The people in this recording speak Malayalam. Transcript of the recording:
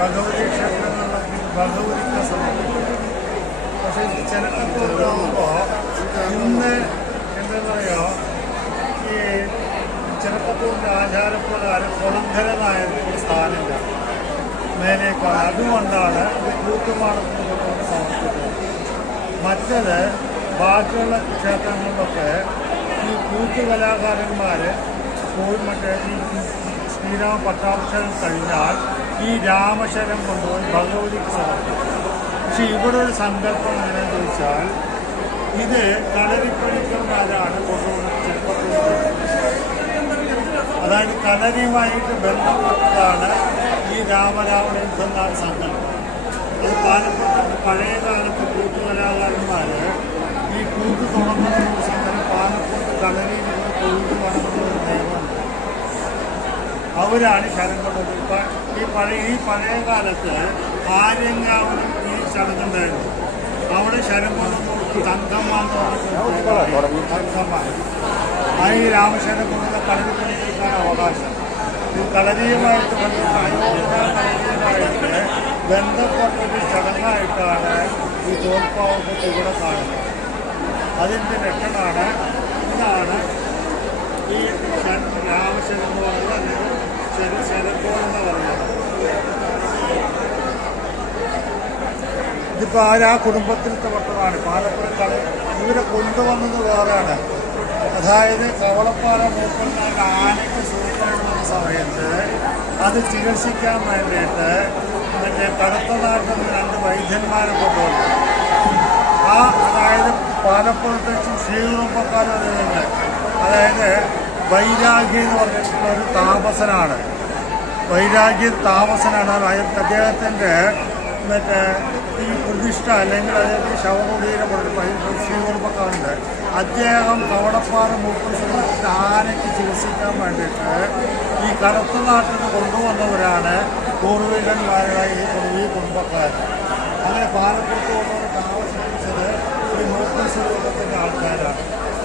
ഭഗവതി ക്ഷേത്രങ്ങളിലൊക്കെ ഭഗവതിക്ക് സമർപ്പിക്കുന്നത്. പക്ഷേ ഇത് ചെനക്കത്തൂരിലാകുമ്പോൾ ഇന്ന് എന്താ പറയുക, ഈ ചെനക്കത്തൂരിൻ്റെ ആചാരപ്രകാരം കുളങ്കരനായ സ്ഥാനമില്ല മേലേക്കാണ്. അതുകൊണ്ടാണ് ഇത് കൂട്ടുമാടത്തിന് കൊണ്ടുകൊണ്ട് സമർപ്പിക്കുന്നത്. മറ്റത് ബാക്കിയുള്ള ക്ഷേത്രങ്ങളിലൊക്കെ ഈ കൂട്ടുകലാകാരന്മാർ മറ്റേ ഈ ശ്രീരാമ പട്ടാഭിഷേകം കഴിഞ്ഞാൽ ഈ രാമശരം കൊണ്ടുപോയി ഭഗവതിക്ക് സമർപ്പിക്കും. പക്ഷെ ഇവിടെ ഒരു സങ്കല്പം എങ്ങനെയെന്ന് ചോദിച്ചാൽ ഇത് കളരിപ്പണിക്കന്മാരാണ് കൊണ്ടുപോകുന്നത്. ചെറുപ്പത്തിൽ അതായത് കളരിയുമായിട്ട് ബന്ധപ്പെട്ടതാണ് ഈ രാമരാവണ യുദ്ധം എന്നാണ് സങ്കല്പം. അത് പാലക്കാട് പഴയ കാലത്ത് കൂട്ടുകലാകാരന്മാർ ഈ കൂട്ട് തുടങ്ങുന്ന ദിവസം തന്നെ പാലക്കാട് കളരിയിൽ തൊഴിൽ വളർന്ന ഒരു നിയമമുണ്ട്. അവരാണ് ശരം കൊണ്ടത്. ഈ പഴയ കാലത്ത് ആര്യങ്കാവിലും ഈ ചടങ്ങുണ്ടായിരുന്നു. അവിടെ ശരം കൊണ്ടുവന്ന് തങ്കമ്മ ഈ രാമശരം കൊണ്ടുവന്ന കളരിപ്പണികൾക്കാണ് അവകാശം. ഈ കളരിയുമായിട്ട് ബന്ധപ്പെട്ടൊരു ചടങ്ങായിട്ടാണ് ഈ തോൽപ്പാവത്ത് ഇവിടെ കാണുന്നത്. അതിൻ്റെ ലക്ഷണമാണ് ഇതാണ് ഈ രാമശരം എന്ന് പറയുന്നത്, അല്ലെങ്കിൽ ശരക്കോളെന്ന് പറയുന്നത്. ഇതിപ്പോൾ ആ കുടുംബത്തിലത്തെ പെട്ടതാണ്. പാലപ്പുറക്കാട് ഇവരെ കൊണ്ടുവന്നത് വേറെയാണ്. അതായത് കവളപ്പാറ മൂപ്പന്നാൽ ആനയ്ക്ക് സൂത്രമുള്ള സമയത്ത് അത് ചികിത്സിക്കാൻ വേണ്ടിയിട്ട് മറ്റേ കടത്തനാട്ടിൽ നിന്ന് 2 വൈദ്യന്മാരെ കൊണ്ടുവന്നു. അതായത് പാലപ്പുറത്തെ ശ്രീകുറുമ്പക്കാരൻ തന്നെ, അതായത് വൈരാഗ്യ എന്ന് പറഞ്ഞിട്ടുള്ള ഒരു താമസനാണ്. വൈരാഗ്യ താമസനാണ്. അദ്ദേഹത്തിൻ്റെ മറ്റേ ഈ പ്രതിഷ്ഠ അല്ലെങ്കിൽ അദ്ദേഹത്തിന് ശവകുടീരം ശ്രീകുറുമ്പക്കാരുണ്ട്. അദ്ദേഹം കവളപ്പാറ മൂപ്പൻ സമയത്ത് ആനയ്ക്ക് ചികിത്സിക്കാൻ വേണ്ടിയിട്ട് ഈ കടത്തനാട്ടിൽ നിന്ന് കൊണ്ടുവന്നവരാണ് പൂർവികന്മാരായ ഈ കുടുംബക്കാർ. അങ്ങനെ പാലപ്പുറത്ത് കൊണ്ടുവന്ന് താമസിപ്പിച്ചത് ഈ മൂപ്പൻ സ്വരൂപത്തിൻ്റെ ആൾക്കാരാണ്.